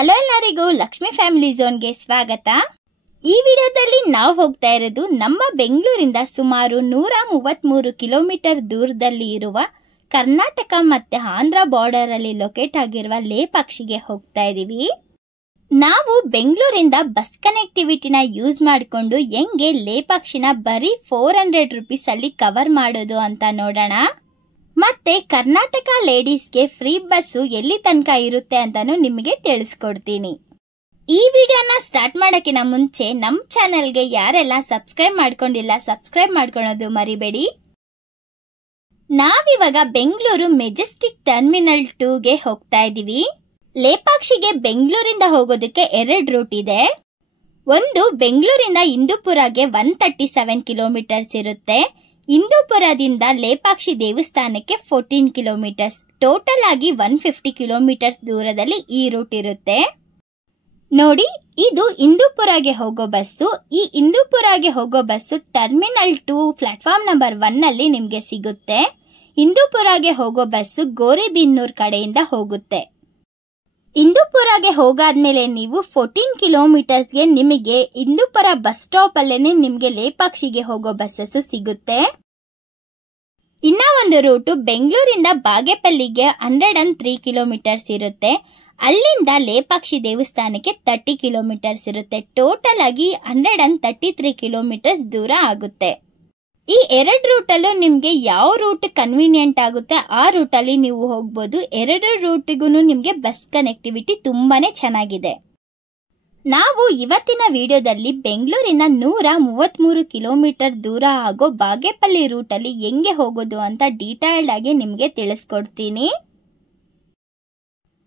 Hello ಎಲ್ಲರಿಗೂ Lakshmi family ಝೋನ್ಗೆ ಸ್ವಾಗತ. ಈ ವಿಡಿಯೋದಲ್ಲಿ ನಾವು ಹೋಗ್ತಾ ಇರೋದು ನಮ್ಮ ಬೆಂಗಳೂರಿಂದ ಸುಮಾರು 133 ಕಿಲೋಮೀಟರ್ ದೂರದಲ್ಲಿ ಇರುವ ಕರ್ನಾಟಕ ಮತ್ತೆ ಆಂಧ್ರ ಬಾರ್ಡರ್ ಅಲ್ಲಿ ಲೊಕೇಟ್ ಆಗಿರುವ ಲೇಪಾಕ್ಷಿಗೆ ಹೋಗ್ತಾ ಇದೀವಿ. ನಾವು ಬೆಂಗಳೂರಿಂದ ಬಸ್ ಕನೆಕ್ಟಿವಿಟಿನ ಯೂಸ್ ಮಾಡಿಕೊಂಡು ಹೆಂಗೆ ಲೇಪಾಕ್ಷಿನ ಬರೀ 400 ರೂಪೀಸ್ ಅಲ್ಲಿ ಕವರ್ ಮಾಡೋದು ಅಂತ ನೋಡೋಣ. ಮತ್ತೆ ಕರ್ನಾಟಕ ಲೇಡೀಸ್ಗೆ ಫ್ರೀ ಬಸ್ಸು ಎಲ್ಲಿ ತನಕ ಇರುತ್ತೆ ಅಂತಾನು ನಿಮಗೆ ತಿಳಿಸ್ಕೊಡ್ತೀನಿ. ಈ ವಿಡಿಯೋನ ಸ್ಟಾರ್ಟ್ ಮಾಡೋಕ್ಕಿಂತ ಮುಂಚೆ ನಮ್ಮ ಚಾನೆಲ್ಗೆ ಯಾರೆಲ್ಲ ಸಬ್ಸ್ಕ್ರೈಬ್ ಮಾಡ್ಕೊಂಡಿಲ್ಲ ಸಬ್ಸ್ಕ್ರೈಬ್ ಮಾಡ್ಕೊಳ್ಳೋದು ಮರಿಬೇಡಿ. ನಾವಿವಾಗ ಬೆಂಗಳೂರು ಮೆಜೆಸ್ಟಿಕ್ ಟರ್ಮಿನಲ್ 2ಗೆ ಹೋಗ್ತಾ ಇದೀವಿ. ಲೇಪಾಕ್ಷಿಗೆ ಬೆಂಗಳೂರಿಂದ ಹೋಗೋದಕ್ಕೆ 2 ರೂಟ್ ಇದೆ. ಒಂದು ಬೆಂಗಳೂರಿಂದ ಇಂದೂಪುರಗೆ 137 ಕಿಲೋಮೀಟರ್ಸ್ ಇರುತ್ತೆ. ಇಂದೂಪುರದಿಂದ ಲೇಪಾಕ್ಷಿ ದೇವಸ್ಥಾನಕ್ಕೆ 14 ಕಿಲೋಮೀಟರ್ಸ್. ಟೋಟಲ್ ಆಗಿ 150 ಕಿಲೋಮೀಟರ್ಸ್ ದೂರದಲ್ಲಿ ಈ ರೂಟ್ ಇರುತ್ತೆ. ನೋಡಿ, ಇದು ಇಂದೂಪುರಗೆ ಹೋಗೋ ಬಸ್ಸು. ಈ ಇಂದೂಪುರಗೆ ಹೋಗೋ ಬಸ್ಸು ಟರ್ಮಿನಲ್ 2 ಪ್ಲಾಟ್ಫಾರ್ಮ್ ನಂಬರ್ 1 ಅಲ್ಲಿ ನಿಮ್ಗೆ ಸಿಗುತ್ತೆ. ಇಂದೂಪುರಗೆ ಹೋಗೋ ಬಸ್ಸು ಗೋರಿಬಿನ್ನೂರ್ ಕಡೆಯಿಂದ ಹೋಗುತ್ತೆ. ಇಂದೂಪುರಗೆ ಹೋಗಾದ್ಮೇಲೆ ನೀವು 14 ಕಿಲೋಮೀಟರ್ಸ್ಗೆ ನಿಮಗೆ ಇಂದೂಪುರ ಬಸ್ ಸ್ಟಾಪ್ ಅಲ್ಲೇನೆ ನಿಮ್ಗೆ ಲೇಪಾಕ್ಷಿಗೆ ಹೋಗೋ ಬಸ್ಸಸ್ ಸಿಗುತ್ತೆ. ಇನ್ನ ಒಂದು ರೂಟು ಬೆಂಗಳೂರಿಂದ ಬಾಗೇಪಲ್ಲಿಗೆ 103 ಕಿಲೋಮೀಟರ್ಸ್ ಇರುತ್ತೆ. ಅಲ್ಲಿಂದ ಲೇಪಾಕ್ಷಿ ದೇವಸ್ಥಾನಕ್ಕೆ 30 ಕಿಲೋಮೀಟರ್ಸ್ ಇರುತ್ತೆ. ಟೋಟಲ್ ಆಗಿ 133 ಕಿಲೋಮೀಟರ್ಸ್ ದೂರ ಆಗುತ್ತೆ. ಈ 2 ರೂಟ್ ಅಲ್ಲೂ ನಿಮ್ಗೆ ಯಾವ ರೂಟ್ ಕನ್ವೀನಿಯಂಟ್ ಆಗುತ್ತೆ ಆ ರೂಟ್ ಅಲ್ಲಿ ನೀವು ಹೋಗ್ಬೋದು. 2 ರೂಟ್ಗೂ ನಿಮ್ಗೆ ಬಸ್ ಕನೆಕ್ಟಿವಿಟಿ ತುಂಬಾನೇ ಚೆನ್ನಾಗಿದೆ. ನಾವು ಇವತ್ತಿನ ವಿಡಿಯೋದಲ್ಲಿ ಬೆಂಗಳೂರಿನ 133 ಕಿಲೋಮೀಟರ್ ದೂರ ಆಗೋ ಬಾಗೇಪಲ್ಲಿ ರೂಟ್ ಅಲ್ಲಿ ಹೆಂಗೆ ಹೋಗೋದು ಅಂತ ಡೀಟೇಲ್ಡ್ ಆಗಿ ನಿಮ್ಗೆ ತಿಳಿಸ್ಕೊಡ್ತೀನಿ.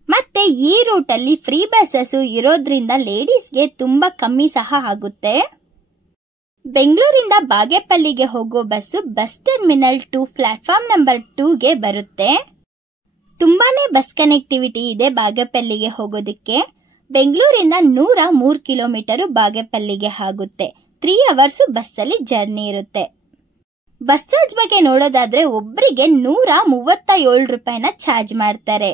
ಮತ್ತೆ ಈ ರೂಟ್ ಅಲ್ಲಿ ಫ್ರೀ ಬಸ್ಸಸ್ ಇರೋದ್ರಿಂದ ಲೇಡೀಸ್ಗೆ ತುಂಬಾ ಕಮ್ಮಿ ಸಹ ಆಗುತ್ತೆ. ಬೆಂಗಳೂರಿಂದ ಬಾಗೇಪಲ್ಲಿಗೆ ಹೋಗೋ bus bus terminal 2 platform number 2ಗೆ ಬರುತ್ತೆ. ತುಂಬಾನೇ ಬಸ್ ಕನೆಕ್ಟಿವಿಟಿ ಇದೆ ಬಾಗೇಪಲ್ಲಿಗೆ ಹೋಗೋದಕ್ಕೆ. ಬೆಂಗಳೂರಿಂದ 103 ಕಿಲೋಮೀಟರ್ ಬಾಗೇಪಲ್ಲಿಗೆ ಆಗುತ್ತೆ. 3 ಅವರ್ಸ್ ಬಸ್ಸಲ್ಲಿ ಜರ್ನಿ ಇರುತ್ತೆ. ಬಸ್ ಚಾರ್ಜ್ ಬಗ್ಗೆ ನೋಡೋದಾದ್ರೆ ಒಬ್ಬರಿಗೆ 137 ರೂಪಾಯಿನ ಚಾರ್ಜ್ ಮಾಡ್ತಾರೆ.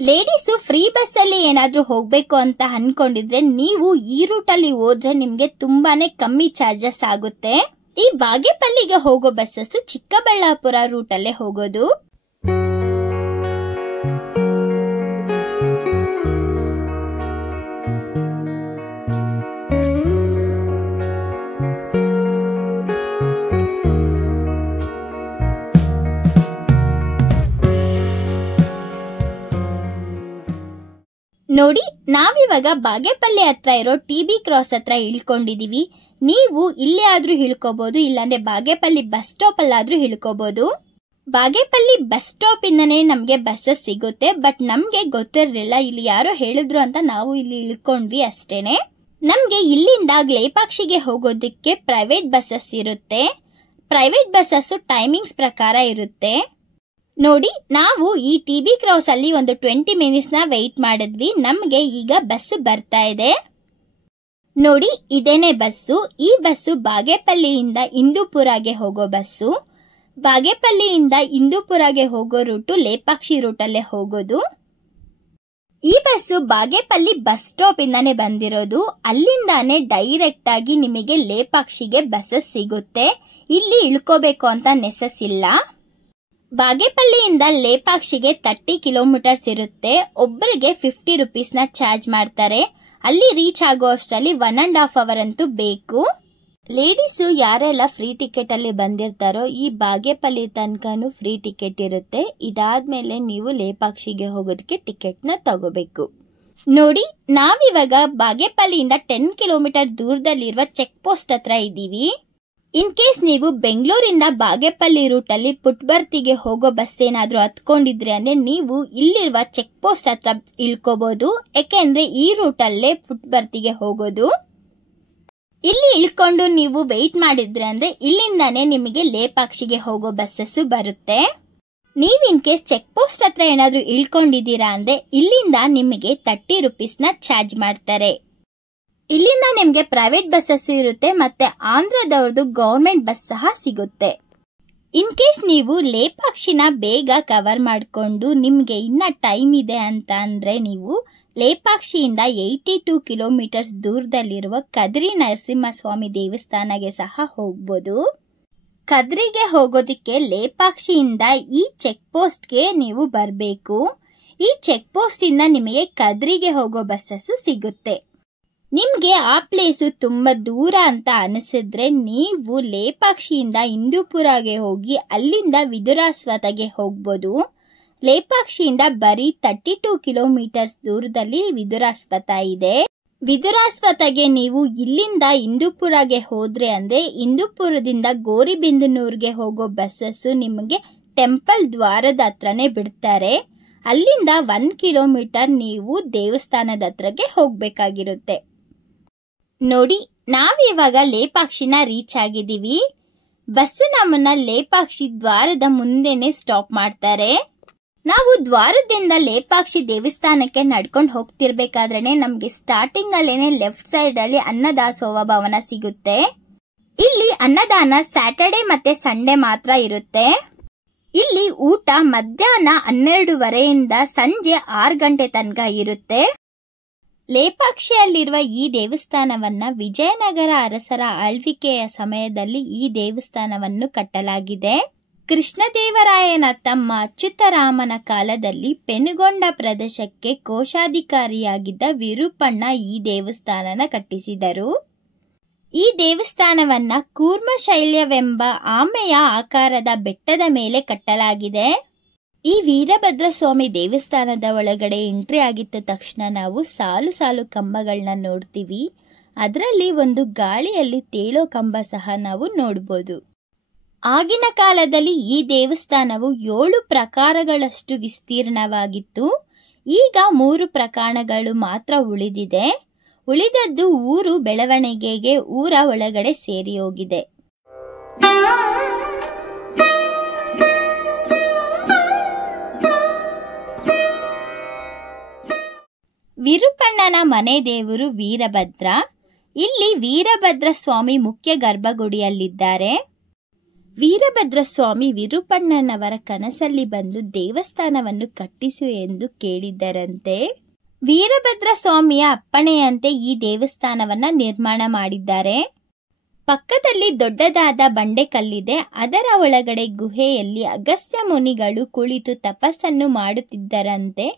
ಲೇಡೀಸು ಫ್ರೀ ಬಸ್ ಅಲ್ಲಿ ಏನಾದ್ರೂ ಹೋಗ್ಬೇಕು ಅಂತ ಅನ್ಕೊಂಡಿದ್ರೆ ನೀವು ಈ ರೂಟ್ ಅಲ್ಲಿ ಹೋದ್ರೆ ನಿಮ್ಗೆ ತುಂಬಾನೇ ಕಮ್ಮಿ ಚಾರ್ಜಸ್ ಆಗುತ್ತೆ. ಈ ಬಾಗೇಪಲ್ಲಿಗೆ ಹೋಗೋ ಬಸ್ಸಸ್ ಚಿಕ್ಕಬಳ್ಳಾಪುರ ರೂಟ್ ಅಲ್ಲೇ ಹೋಗೋದು. ನೋಡಿ, ನಾವಿವಾಗ ಬಾಗೇಪಲ್ಲಿ ಹತ್ರ ಇರೋ ಟಿ.ಬಿ. ಕ್ರಾಸ್ ಹತ್ರ ಇಳ್ಕೊಂಡಿದೀವಿ. ನೀವು ಇಲ್ಲೇ ಆದ್ರೂ ಇಳ್ಕೋಬಹುದು, ಇಲ್ಲಾಂದ್ರೆ ಬಾಗೇಪಲ್ಲಿ ಬಸ್ ಸ್ಟಾಪ್ ಅಲ್ಲಾದ್ರೂ ಇಳ್ಕೋಬಹುದು. ಬಾಗೇಪಲ್ಲಿ ಬಸ್ ಸ್ಟಾಪ್ ಇಂದನೇ ನಮ್ಗೆ ಬಸ್ಸಸ್ ಸಿಗುತ್ತೆ. ಬಟ್ ನಮ್ಗೆ ಗೊತ್ತಿರ್ಲಿಲ್ಲ, ಇಲ್ಲಿ ಯಾರೋ ಹೇಳಿದ್ರು ಅಂತ ನಾವು ಇಲ್ಲಿ ಇಳ್ಕೊಂಡ್ವಿ ಅಷ್ಟೇನೆ. ನಮ್ಗೆ ಇಲ್ಲಿಂದ ಲೇಪಾಕ್ಷಿಗೆ ಹೋಗೋದಕ್ಕೆ ಪ್ರೈವೇಟ್ ಬಸ್ಸಸ್ ಇರುತ್ತೆ. ಪ್ರೈವೇಟ್ ಬಸ್ಸಸ್ ಟೈಮಿಂಗ್ಸ್ ಪ್ರಕಾರ ಇರುತ್ತೆ. ನೋಡಿ, ನಾವು ಈ ಟಿ.ಬಿ. ಕ್ರಾಸ್ ಅಲ್ಲಿ ಒಂದು 20 ಮಿನಿಟ್ಸ್ ನ ವೆಯ್ಟ್ ಮಾಡಿದ್ವಿ. ನಮ್ಗೆ ಈಗ ಬಸ್ ಬರ್ತಾ ಇದೆ. ನೋಡಿ, ಇದೇನೆ ಬಸ್ಸು. ಈ ಬಸ್ಸು ಬಾಗೇಪಲ್ಲಿಯಿಂದ ಇಂದೂಪುರಗೆ ಹೋಗೋ ಬಸ್ಸು. ಬಾಗೇಪಲ್ಲಿಯಿಂದ ಇಂದೂಪುರಗೆ ಹೋಗೋ ರೂಟು ಲೇಪಾಕ್ಷಿ ರೂಟ್ ಅಲ್ಲೇ ಹೋಗೋದು. ಈ ಬಸ್ಸು ಬಾಗೇಪಲ್ಲಿ ಬಸ್ ಸ್ಟಾಪ್ ಇಂದಾನೆ ಬಂದಿರೋದು. ಅಲ್ಲಿಂದಾನೆ ಡೈರೆಕ್ಟ್ ಆಗಿ ನಿಮಗೆ ಲೇಪಾಕ್ಷಿಗೆ ಬಸ್ಸಸ್ ಸಿಗುತ್ತೆ. ಇಲ್ಲಿ ಇಳ್ಕೋಬೇಕು ಅಂತ ನೆಸಸ್ ಇಲ್ಲ. ಬಾಗೇಪಲ್ಲಿಯಿಂದ ಲೇಪಾಕ್ಷಿಗೆ 30 ಕಿಲೋಮೀಟರ್ಸ್ ಇರುತ್ತೆ. ಒಬ್ಬರಿಗೆ 50 ರೂಪೀಸ್ ನ ಚಾರ್ಜ್ ಮಾಡ್ತಾರೆ. ಅಲ್ಲಿ ರೀಚ್ ಆಗೋ ಅಷ್ಟರಲ್ಲಿ 1.5 ಅವರ್ ಅಂತೂ ಬೇಕು. ಲೇಡೀಸು ಯಾರೆಲ್ಲ ಫ್ರೀ ಟಿಕೆಟ್ ಅಲ್ಲಿ ಬಂದಿರ್ತಾರೋ ಈ ಬಾಗೇಪಲ್ಲಿ ತನಕನೂ ಫ್ರೀ ಟಿಕೆಟ್ ಇರುತ್ತೆ. ಇದಾದ್ಮೇಲೆ ನೀವು ಲೇಪಾಕ್ಷಿಗೆ ಹೋಗೋದಕ್ಕೆ ಟಿಕೆಟ್ ನ ತಗೋಬೇಕು. ನೋಡಿ, ನಾವಿವಾಗ ಬಾಗೇಪಲ್ಲಿಯಿಂದ 10 ಕಿಲೋಮೀಟರ್ ದೂರದಲ್ಲಿರುವ ಚೆಕ್ ಪೋಸ್ಟ್ ಹತ್ರ ಇದ್ದೀವಿ. ಇನ್ ಕೇಸ್ ನೀವು ಬೆಂಗಳೂರಿಂದ ಬಾಗೇಪಲ್ಲಿ ರೂಟ್ ಅಲ್ಲಿ ಪುಟ್ಬರ್ತಿಗೆ ಹೋಗೋ ಬಸ್ ಏನಾದ್ರೂ ಹತ್ಕೊಂಡಿದ್ರಿ ಅಂದ್ರೆ ನೀವು ಇಲ್ಲಿರುವ ಚೆಕ್ ಪೋಸ್ಟ್ ಹತ್ರ ಇಳ್ಕೋಬಹುದು. ಯಾಕೆಂದ್ರೆ ಈ ರೂಟ್ ಅಲ್ಲೇ ಪುಟ್ಬರ್ತಿಗೆ ಹೋಗೋದು. ಇಲ್ಲಿ ಇಳ್ಕೊಂಡು ನೀವು ವೆಯ್ಟ್ ಮಾಡಿದ್ರೆ ಅಂದ್ರೆ ಇಲ್ಲಿಂದಾನೆ ನಿಮಗೆ ಲೇಪಾಕ್ಷಿಗೆ ಹೋಗೋ ಬಸ್ಸಸ್ ಬರುತ್ತೆ. ನೀವ್ ಇನ್ ಕೇಸ್ ಚೆಕ್ ಪೋಸ್ಟ್ ಹತ್ರ ಏನಾದ್ರೂ ಇಳ್ಕೊಂಡಿದ್ದೀರಾ ಅಂದ್ರೆ ಇಲ್ಲಿಂದ ನಿಮಗೆ 30 ರೂಪೀಸ್ ನ ಚಾರ್ಜ್ ಮಾಡ್ತಾರೆ. ಇಲ್ಲಿಂದ ನಿಮ್ಗೆ ಪ್ರೈವೇಟ್ ಬಸ್ಸಸ್ ಇರುತ್ತೆ ಮತ್ತೆ ಆಂಧ್ರದವ್ರದ್ದು ಗವರ್ಮೆಂಟ್ ಬಸ್ ಸಹ ಸಿಗುತ್ತೆ. ಇನ್ ಕೇಸ್ ನೀವು ಲೇಪಾಕ್ಷಿನ ಬೇಗ ಕವರ್ ಮಾಡಿಕೊಂಡು ನಿಮ್ಗೆ ಇನ್ನ ಟೈಮ್ ಇದೆ ಅಂತ ಅಂದ್ರೆ ನೀವು ಲೇಪಾಕ್ಷಿಯಿಂದ 82 ಕಿಲೋಮೀಟರ್ಸ್ ದೂರದಲ್ಲಿರುವ ಕದ್ರಿ ನರಸಿಂಹಸ್ವಾಮಿ ದೇವಸ್ಥಾನಕ್ಕೆ ಸಹ ಹೋಗ್ಬೋದು. ಕದ್ರಿಗೆ ಹೋಗೋದಕ್ಕೆ ಲೇಪಾಕ್ಷಿಯಿಂದ ಈ ಚೆಕ್ ಪೋಸ್ಟ್ಗೆ ನೀವು ಬರಬೇಕು. ಈ ಚೆಕ್ ಪೋಸ್ಟ್ ಇಂದ ನಿಮಗೆ ಕದ್ರಿಗೆ ಹೋಗೋ ಬಸ್ಸಸ್ ಸಿಗುತ್ತೆ. ನಿಮ್ಗೆ ಆ ಪ್ಲೇಸು ತುಂಬಾ ದೂರ ಅಂತ ಅನಿಸಿದ್ರೆ ನೀವು ಲೇಪಾಕ್ಷಿಯಿಂದ ಇಂದೂಪುರಗೆ ಹೋಗಿ ಅಲ್ಲಿಂದ ವಿದುರಾಸ್ವತಗೆ ಹೋಗ್ಬೋದು. ಲೇಪಾಕ್ಷಿಯಿಂದ ಬರೀ 32 ಕಿಲೋಮೀಟರ್ಸ್ ದೂರದಲ್ಲಿ ವಿದುರಾಸ್ವತ ಇದೆ. ವಿದುರಾಸ್ವತಗೆ ನೀವು ಇಲ್ಲಿಂದ ಇಂದೂಪುರಗೆ ಹೋದ್ರೆ ಅಂದ್ರೆ ಇಂದೂಪುರದಿಂದ ಗೋರಿಬಿದನೂರ್ಗೆ ಹೋಗೋ ಬಸ್ಸಸ್ ನಿಮಗೆ ಟೆಂಪಲ್ ದ್ವಾರದ ಹತ್ರನೇ ಬಿಡ್ತಾರೆ. ಅಲ್ಲಿಂದ 1 ಕಿಲೋಮೀಟರ್ ನೀವು ದೇವಸ್ಥಾನದ ಹತ್ರಕ್ಕೆ ಹೋಗ್ಬೇಕಾಗಿರುತ್ತೆ. ನೋಡಿ, ನಾವಿವಾಗ ಲೇಪಾಕ್ಷಿನ ರೀಚ್ ಆಗಿದ್ದೀವಿ. ಬಸ್ ನಮ್ಮನ್ನ ಲೇಪಾಕ್ಷಿ ದ್ವಾರದ ಮುಂದೆನೆ ಸ್ಟಾಪ್ ಮಾಡ್ತಾರೆ. ನಾವು ದ್ವಾರದಿಂದ ಲೇಪಾಕ್ಷಿ ದೇವಸ್ಥಾನಕ್ಕೆ ನಡ್ಕೊಂಡು ಹೋಗ್ತಿರ್ಬೇಕಾದ್ರೆ ನಮ್ಗೆ ಸ್ಟಾರ್ಟಿಂಗ್ ಅಲ್ಲೇನೆ ಲೆಫ್ಟ್ ಸೈಡ್ ಅಲ್ಲಿ ಅನ್ನದಾಸೋಹ ಭವನ ಸಿಗುತ್ತೆ. ಇಲ್ಲಿ ಅನ್ನದಾನ ಸ್ಯಾಟರ್ಡೆ ಮತ್ತೆ ಸಂಡೇ ಮಾತ್ರ ಇರುತ್ತೆ. ಇಲ್ಲಿ ಊಟ ಮಧ್ಯಾಹ್ನ 12:30ಯಿಂದ ಸಂಜೆ 6 ಗಂಟೆ ತನಕ ಇರುತ್ತೆ. ಲೇಪಾಕ್ಷಿಯಲ್ಲಿರುವ ಈ ದೇವಸ್ಥಾನವನ್ನ ವಿಜಯನಗರ ಅರಸರ ಆಳ್ವಿಕೆಯ ಸಮಯದಲ್ಲಿ ಈ ದೇವಸ್ಥಾನವನ್ನು ಕಟ್ಟಲಾಗಿದೆ. ಕೃಷ್ಣದೇವರಾಯನ ತಮ್ಮ ಅಚ್ಯುತರಾಮನ ಕಾಲದಲ್ಲಿ ಪೆನುಗೊಂಡ ಪ್ರದೇಶಕ್ಕೆ ಕೋಶಾಧಿಕಾರಿಯಾಗಿದ್ದ ವಿರೂಪಣ್ಣ ಈ ದೇವಸ್ಥಾನನ ಕಟ್ಟಿಸಿದರು. ಈ ದೇವಸ್ಥಾನವನ್ನ ಕೂರ್ಮ ಶೈಲ್ಯವೆಂಬ ಆಮೆಯ ಆಕಾರದ ಬೆಟ್ಟದ ಮೇಲೆ ಕಟ್ಟಲಾಗಿದೆ. ಈ ವೀರಭದ್ರ ಸ್ವಾಮಿ ದೇವಸ್ಥಾನದ ಒಳಗಡೆ ಎಂಟ್ರಿ ಆಗಿದ್ದ ತಕ್ಷಣ ನಾವು ಸಾಲು ಸಾಲು ಕಂಬಗಳನ್ನ ನೋಡ್ತೀವಿ. ಅದರಲ್ಲಿ ಒಂದು ಗಾಳಿಯಲ್ಲಿ ತೇಲೋ ಕಂಬ ಸಹ ನಾವು ನೋಡ್ಬೋದು. ಆಗಿನ ಕಾಲದಲ್ಲಿ ಈ ದೇವಸ್ಥಾನವು 7 ಪ್ರಕಾರಗಳಷ್ಟು ವಿಸ್ತೀರ್ಣವಾಗಿತ್ತು. ಈಗ 3 ಪ್ರಕಾರಗಳು ಮಾತ್ರ ಉಳಿದಿದೆ. ಉಳಿದದ್ದು ಊರು ಬೆಳವಣಿಗೆಗೆ ಊರ ಒಳಗಡೆ ಸೇರಿ ಹೋಗಿದೆ. ವಿರೂಪಣ್ಣನ ಮನೆ ದೇವರು ವೀರಭದ್ರ. ಇಲ್ಲಿ ವೀರಭದ್ರ ಸ್ವಾಮಿ ಮುಖ್ಯ ಗರ್ಭಗುಡಿಯಲ್ಲಿದ್ದಾರೆ. ವೀರಭದ್ರ ಸ್ವಾಮಿ ವಿರೂಪಣ್ಣನವರ ಕನಸಲ್ಲಿ ಬಂದು ದೇವಸ್ಥಾನವನ್ನು ಕಟ್ಟಿಸು ಎಂದು ಕೇಳಿದ್ದರಂತೆ. ವೀರಭದ್ರ ಸ್ವಾಮಿಯ ಅಪ್ಪಣೆಯಂತೆ ಈ ದೇವಸ್ಥಾನವನ್ನ ನಿರ್ಮಾಣ ಮಾಡಿದ್ದಾರೆ. ಪಕ್ಕದಲ್ಲಿ ದೊಡ್ಡದಾದ ಬಂಡೆಕಲ್ಲಿದೆ. ಅದರ ಒಳಗಡೆ ಗುಹೆಯಲ್ಲಿ ಅಗಸ್ತ್ಯ ಮುನಿಗಳು ಕುಳಿತು ತಪಸ್ಸನ್ನು ಮಾಡುತ್ತಿದ್ದರಂತೆ.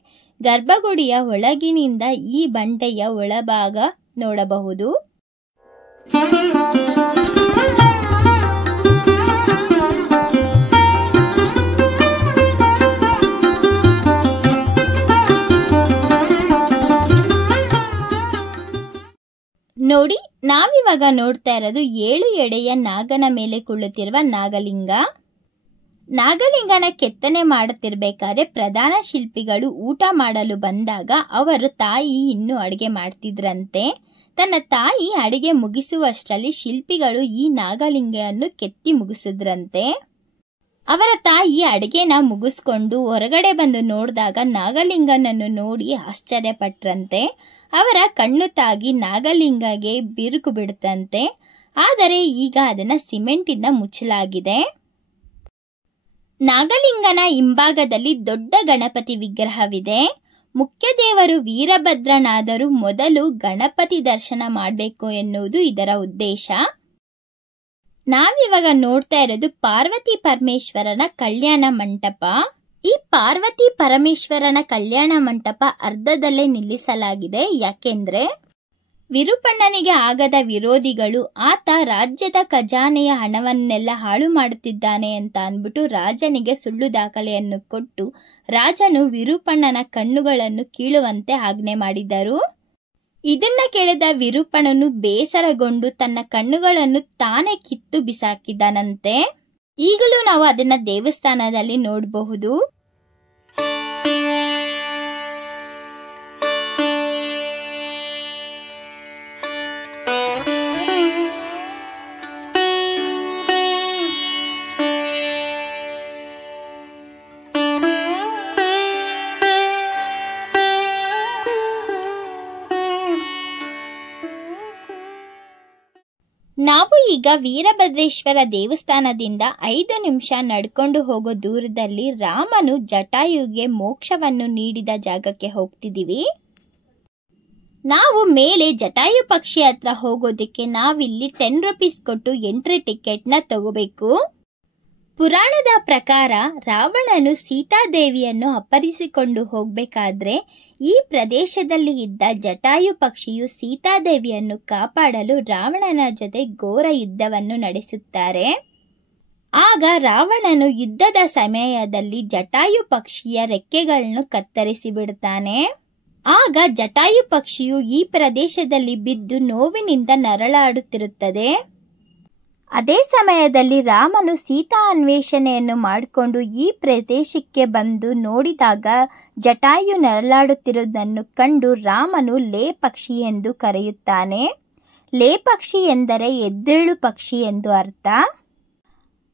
ಗರ್ಭಗುಡಿಯ ಒಳಗಿನಿಂದ ಈ ಬಂಡೆಯ ಒಳಭಾಗ ನೋಡಬಹುದು. ನೋಡಿ, ನಾವಿವಾಗ ನೋಡ್ತಾ ಇರೋದು 7 ಎಡೆಯ ನಾಗನ ಮೇಲೆ ಕುಳಿತಿರುವ ನಾಗಲಿಂಗ. ನಾಗಲಿಂಗನ ಕೆತ್ತನೆ ಮಾಡುತ್ತಿರ್ಬೇಕಾದ್ರೆ ಪ್ರಧಾನ ಶಿಲ್ಪಿಗಳು ಊಟ ಮಾಡಲು ಬಂದಾಗ ಅವರು ತಾಯಿ ಇನ್ನೂ ಅಡಿಗೆ ಮಾಡ್ತಿದ್ರಂತೆ. ತನ್ನ ತಾಯಿ ಅಡಿಗೆ ಮುಗಿಸುವಷ್ಟರಲ್ಲಿ ಶಿಲ್ಪಿಗಳು ಈ ನಾಗಲಿಂಗವನ್ನು ಕೆತ್ತಿ ಮುಗಿಸಿದ್ರಂತೆ. ಅವರ ತಾಯಿ ಅಡಿಗೆನ ಮುಗಿಸ್ಕೊಂಡು ಹೊರಗಡೆ ಬಂದು ನೋಡಿದಾಗ ನಾಗಲಿಂಗನನ್ನು ನೋಡಿ ಆಶ್ಚರ್ಯಪಟ್ರಂತೆ. ಅವರ ಕಣ್ಣು ತಾಗಿ ನಾಗಲಿಂಗಗೆ ಬಿರುಕು ಬಿಡುತ್ತಂತೆ. ಆದರೆ ಈಗ ಅದನ್ನ ಸಿಮೆಂಟಿಂದ ಮುಚ್ಚಲಾಗಿದೆ. ನಾಗಲಿಂಗನ ಹಿಂಭಾಗದಲ್ಲಿ ದೊಡ್ಡ ಗಣಪತಿ ವಿಗ್ರಹವಿದೆ. ಮುಖ್ಯ ದೇವರು ವೀರಭದ್ರನಾದರೂ ಮೊದಲು ಗಣಪತಿ ದರ್ಶನ ಮಾಡಬೇಕು ಎನ್ನುವುದು ಇದರ ಉದ್ದೇಶ. ನಾವಿವಾಗ ನೋಡ್ತಾ ಇರೋದು ಪಾರ್ವತಿ ಪರಮೇಶ್ವರನ ಕಲ್ಯಾಣ ಮಂಟಪ. ಈ ಪಾರ್ವತಿ ಪರಮೇಶ್ವರನ ಕಲ್ಯಾಣ ಮಂಟಪ ಅರ್ಧದಲ್ಲೇ ನಿಲ್ಲಿಸಲಾಗಿದೆ. ಯಾಕೆಂದ್ರೆ ವಿರೂಪಣ್ಣನಿಗೆ ಆಗದ ವಿರೋಧಿಗಳು ಆತ ರಾಜ್ಯದ ಖಜಾನೆಯ ಹಣವನ್ನೆಲ್ಲ ಹಾಳು ಮಾಡುತ್ತಿದ್ದಾನೆ ಅಂತ ಅಂದ್ಬಿಟ್ಟು ರಾಜನಿಗೆ ಸುಳ್ಳು ದಾಖಲೆಯನ್ನು ಕೊಟ್ಟು ರಾಜನು ವಿರೂಪಣ್ಣನ ಕಣ್ಣುಗಳನ್ನು ಕೀಳುವಂತೆ ಆಜ್ಞೆ ಮಾಡಿದರು. ಇದನ್ನ ಕೇಳಿದ ವಿರೂಪಣ್ಣನು ಬೇಸರಗೊಂಡು ತನ್ನ ಕಣ್ಣುಗಳನ್ನು ತಾನೇ ಕಿತ್ತು ಬಿಸಾಕಿದನಂತೆ. ಈಗಲೂ ನಾವು ಅದನ್ನ ದೇವಸ್ಥಾನದಲ್ಲಿ ನೋಡಬಹುದು. ನಾವು ಈಗ ವೀರಭದ್ರೇಶ್ವರ ದೇವಸ್ಥಾನದಿಂದ 5 ನಿಮಿಷ ನಡ್ಕೊಂಡು ಹೋಗೋ ದೂರದಲ್ಲಿ ರಾಮನು ಜಟಾಯುಗೆ ಮೋಕ್ಷವನ್ನು ನೀಡಿದ ಜಾಗಕ್ಕೆ ಹೋಗ್ತಿದ್ದೀವಿ. ನಾವು ಮೇಲೆ ಜಟಾಯು ಪಕ್ಷಿ ಹತ್ರ ಹೋಗೋದಕ್ಕೆ ನಾವಿಲ್ಲಿ 10 ರೂಪೀಸ್ ಕೊಟ್ಟು ಎಂಟ್ರಿ ಟಿಕೆಟ್ ನ ತಗೋಬೇಕು. ಪುರಾಣದ ಪ್ರಕಾರ ರಾವಣನು ಸೀತಾದೇವಿಯನ್ನು ಅಪಹರಿಸಿಕೊಂಡು ಹೋಗಬೇಕಾದ್ರೆ ಈ ಪ್ರದೇಶದಲ್ಲಿ ಇದ್ದ ಜಟಾಯು ಪಕ್ಷಿಯು ಸೀತಾದೇವಿಯನ್ನು ಕಾಪಾಡಲು ರಾವಣನ ಜೊತೆ ಘೋರ ಯುದ್ಧವನ್ನು ನಡೆಸುತ್ತಾರೆ. ಆಗ ರಾವಣನು ಯುದ್ಧದ ಸಮಯದಲ್ಲಿ ಜಟಾಯು ಪಕ್ಷಿಯ ರೆಕ್ಕೆಗಳನ್ನು ಕತ್ತರಿಸಿ ಬಿಡುತ್ತಾನೆ. ಆಗ ಜಟಾಯು ಪಕ್ಷಿಯು ಈ ಪ್ರದೇಶದಲ್ಲಿ ಬಿದ್ದು ನೋವಿನಿಂದ ನರಳಾಡುತ್ತಿರುತ್ತದೆ. ಅದೇ ಸಮಯದಲ್ಲಿ ರಾಮನು ಸೀತಾ ಅನ್ವೇಷಣೆಯನ್ನು ಮಾಡಿಕೊಂಡು ಈ ಪ್ರದೇಶಕ್ಕೆ ಬಂದು ನೋಡಿದಾಗ ಜಟಾಯು ನರಳಾಡುತ್ತಿರುವುದನ್ನು ಕಂಡು ರಾಮನು ಲೇ ಪಕ್ಷಿ ಎಂದು ಕರೆಯುತ್ತಾನೆ. ಲೇ ಪಕ್ಷಿ ಎಂದರೆ ಎದ್ದೇಳು ಪಕ್ಷಿ ಎಂದು ಅರ್ಥ.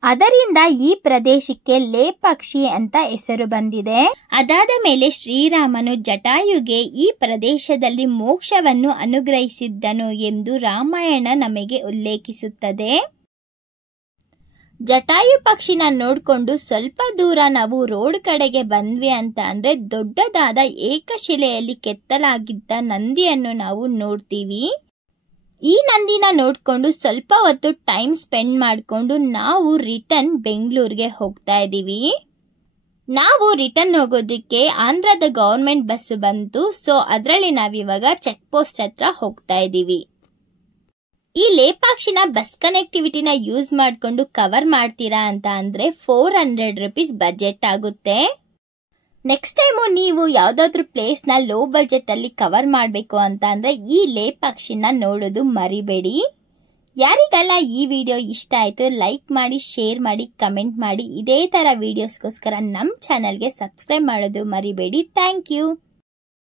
ಅದರಿಂದ ಈ ಪ್ರದೇಶಕ್ಕೆ ಲೇ ಪಕ್ಷಿ ಅಂತ ಹೆಸರು ಬಂದಿದೆ. ಅದಾದ ಮೇಲೆ ಶ್ರೀರಾಮನು ಜಟಾಯುಗೆ ಈ ಪ್ರದೇಶದಲ್ಲಿ ಮೋಕ್ಷವನ್ನು ಅನುಗ್ರಹಿಸಿದ್ದನು ಎಂದು ರಾಮಾಯಣ ನಮಗೆ ಉಲ್ಲೇಖಿಸುತ್ತದೆ. ಜಟಾಯು ಪಕ್ಷಿನ ನೋಡಿಕೊಂಡು ಸ್ವಲ್ಪ ದೂರ ನಾವು ರೋಡ್ ಕಡೆಗೆ ಬಂದ್ವಿ ಅಂತ ಅಂದ್ರೆ ದೊಡ್ಡದಾದ ಏಕಶಿಲೆಯಲ್ಲಿ ಕೆತ್ತಲಾಗಿದ್ದ ನಂದಿಯನ್ನು ನಾವು ನೋಡ್ತೀವಿ. ಈ ನಂದಿನ ನೋಡ್ಕೊಂಡು ಸ್ವಲ್ಪ ಹೊತ್ತು ಟೈಮ್ ಸ್ಪೆಂಡ್ ಮಾಡಿಕೊಂಡು ನಾವು ರಿಟರ್ನ್ ಬೆಂಗಳೂರಿಗೆ ಹೋಗ್ತಾ ಇದ್ದೀವಿ. ನಾವು ರಿಟರ್ನ್ ಹೋಗೋದಕ್ಕೆ ಆಂಧ್ರದ ಗವರ್ಮೆಂಟ್ ಬಸ್ ಬಂತು. ಸೊ ಅದರಲ್ಲಿ ನಾವಿವಾಗ ಚೆಕ್ ಪೋಸ್ಟ್ ಹತ್ರ ಹೋಗ್ತಾ ಇದ್ದೀವಿ. ಈ ಲೇಪಾಕ್ಷಿನ ಬಸ್ ಕನೆಕ್ಟಿವಿಟಿನ ಯೂಸ್ ಮಾಡಿಕೊಂಡು ಕವರ್ ಮಾಡ್ತೀರಾ ಅಂತ ಅಂದ್ರೆ 400 ರೂಪೀಸ್ ಬಜೆಟ್ ಆಗುತ್ತೆ. ನೆಕ್ಸ್ಟ್ ಟೈಮು ನೀವು ಯಾವುದಾದ್ರೂ ಪ್ಲೇಸ್ನ ಲೋ ಬಜೆಟ್ ಅಲ್ಲಿ ಕವರ್ ಮಾಡಬೇಕು ಅಂತ ಅಂದ್ರೆ ಈ ಲೇಪಾಕ್ಷಿನ ನೋಡೋದು ಮರಿಬೇಡಿ. ಯಾರಿಗೆಲ್ಲ ಈ ವಿಡಿಯೋ ಇಷ್ಟ ಆಯಿತು ಲೈಕ್ ಮಾಡಿ, ಶೇರ್ ಮಾಡಿ, ಕಮೆಂಟ್ ಮಾಡಿ. ಇದೇ ಥರ ವಿಡಿಯೋಸ್ಗೋಸ್ಕರ ನಮ್ಮ ಚಾನಲ್ಗೆ ಸಬ್ಸ್ಕ್ರೈಬ್ ಮಾಡೋದು ಮರಿಬೇಡಿ. Thank you.